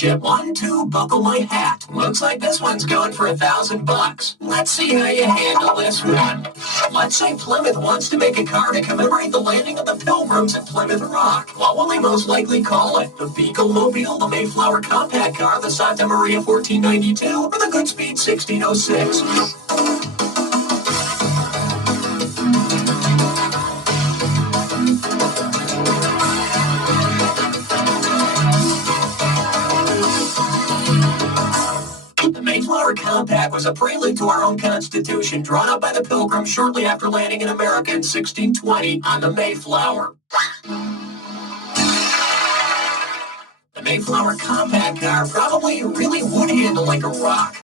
chip. 1, 2, buckle my hat. Looks like this one's going for $1,000. Let's see how you handle this one. Let's say Plymouth wants to make a car to commemorate the landing of the Pilgrims at Plymouth Rock. What will they most likely call it? The Beagle-Mobile, the Mayflower Compact Car, the Santa Maria 1492, or the Goodspeed 1606? The Mayflower Compact was a prelude to our own Constitution, drawn up by the Pilgrims shortly after landing in America in 1620 on the Mayflower. The Mayflower Compact Car probably really would handle like a rock.